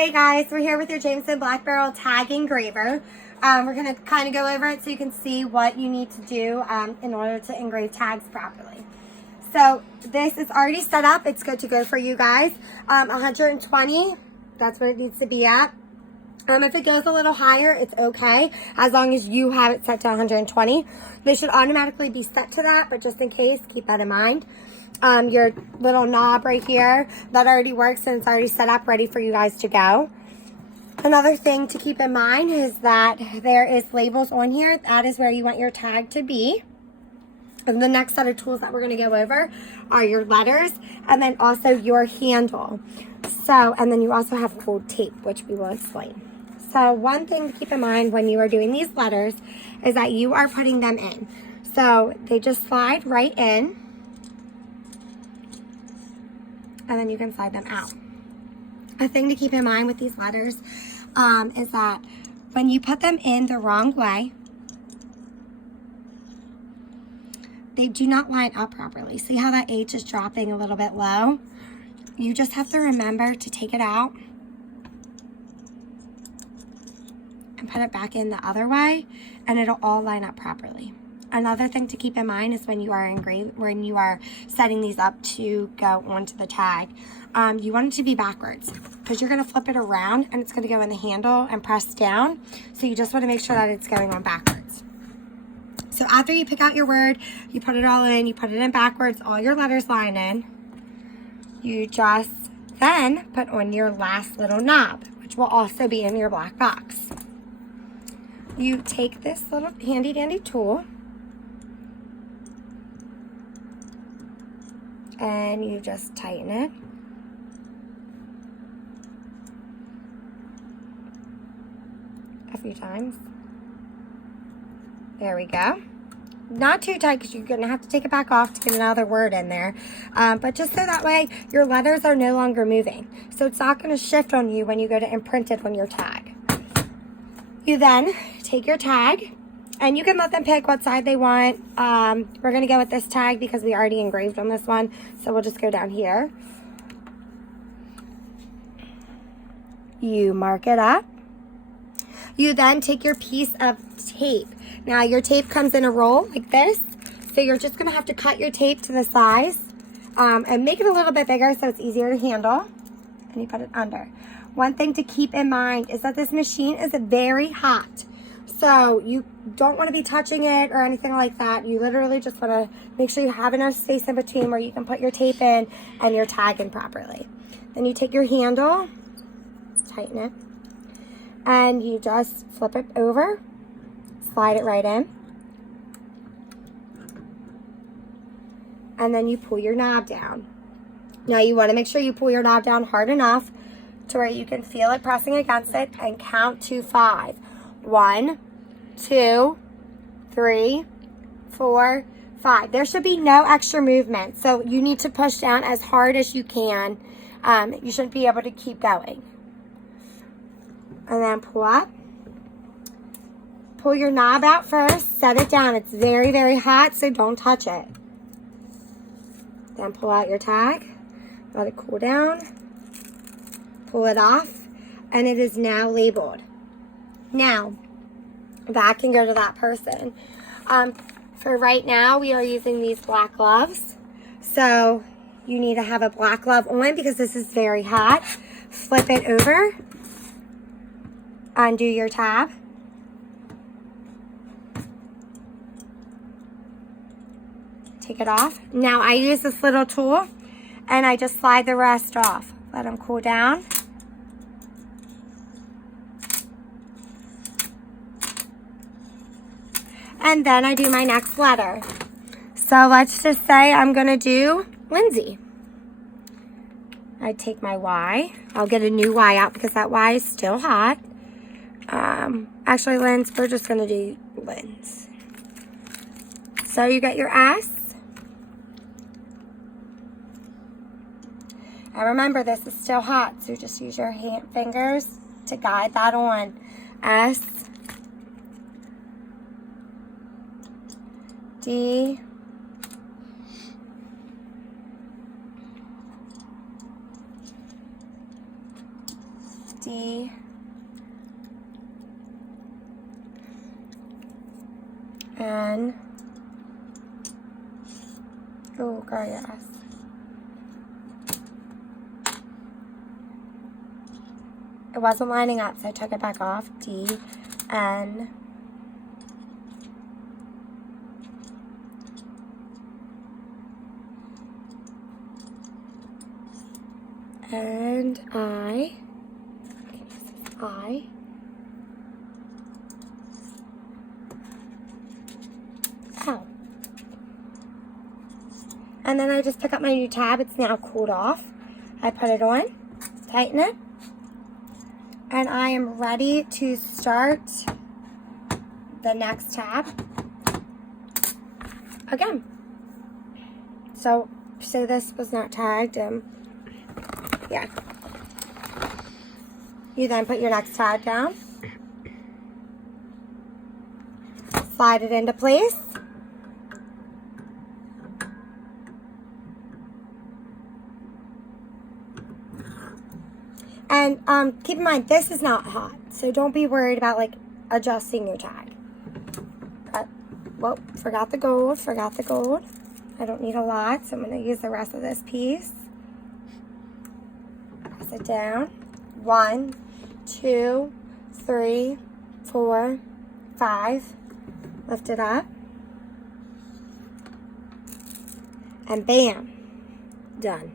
Hey guys, we're here with your Jameson Black Barrel Tag Engraver. We're going to kind of go over it so you can see what you need to do in order to engrave tags properly. So this is already set up. It's good to go for you guys. 120, that's what it needs to be at. If it goes a little higher, it's okay, as long as you have it set to 120. They should automatically be set to that, but just in case, keep that in mind. Your little knob right here, that already works and it's already set up, ready for you guys to go. Another thing to keep in mind is that there is labels on here. That is where you want your tag to be. And the next set of tools that we're going to go over are your letters and then also your handle. So, and then you also have cold tape, which we will explain. So one thing to keep in mind when you are doing these letters is that you are putting them in. So they just slide right in, and then you can slide them out. A thing to keep in mind with these letters is that when you put them in the wrong way, they do not line up properly. See how that H is dropping a little bit low? You just have to remember to take it out and put it back in the other way, and it'll all line up properly. Another thing to keep in mind is when you are setting these up to go onto the tag, you want it to be backwards because you're going to flip it around and it's going to go in the handle and press down. So you just want to make sure that it's going on backwards. So after you pick out your word, you put it all in, you put it in backwards, all your letters line in. You just then put on your last little knob, which will also be in your black box. You take this little handy dandy tool and you just tighten it. A few times. There we go. Not too tight because you're going to have to take it back off to get another word in there. But just so that way your letters are no longer moving. So it's not going to shift on you when you go to imprint it on your tag. You then take your tag and you can let them pick what side they want. We're going to go with this tag because we already engraved on this one. So we'll just go down here. You mark it up. You then take your piece of tape. Now your tape comes in a roll like this. So you're just going to have to cut your tape to the size and make it a little bit bigger so it's easier to handle. And you put it under. One thing to keep in mind is that this machine is very hot. So you don't want to be touching it or anything like that. You literally just want to make sure you have enough space in between where you can put your tape in and your tag in properly. Then you take your handle, tighten it, and you just flip it over, slide it right in, and then you pull your knob down. Now you want to make sure you pull your knob down hard enough to where you can feel it pressing against it and count to 5. 1, 2, 3, 4, 5. There should be no extra movement. So you need to push down as hard as you can. You should be able to keep going. And then pull up. Pull your knob out first. Set it down. It's very, very hot, so don't touch it. Then pull out your tag. Let it cool down. Pull it off. And it is now labeled. Now, that can go to that person. For right now, we are using these black gloves. So you need to have a black glove on because this is very hot. Flip it over. Undo your tab. Take it off. Now I use this little tool and I just slide the rest off. Let them cool down. And then I do my next letter. So let's just say I'm going to do Lindsay. I take my Y. I'll get a new Y out because that Y is still hot. Actually, Linz, we're just going to do Linz. So you get your S. And remember, this is still hot, so just use your fingers to guide that on. S. D. D, N, oh girl, yes. It wasn't lining up, so I took it back off. D, N, and I, okay, this is I, L. And then I just pick up my new tab. It's now cooled off. I put it on, tighten it, and I am ready to start the next tab again. So this was not tagged. Yeah. You then put your next tag down, slide it into place, and keep in mind this is not hot, so don't be worried about like adjusting your tag. Whoa, forgot the gold. I don't need a lot, so I'm going to use the rest of this piece. Press it down. 1, 2, 3, 4, 5. Lift it up. And bam, done.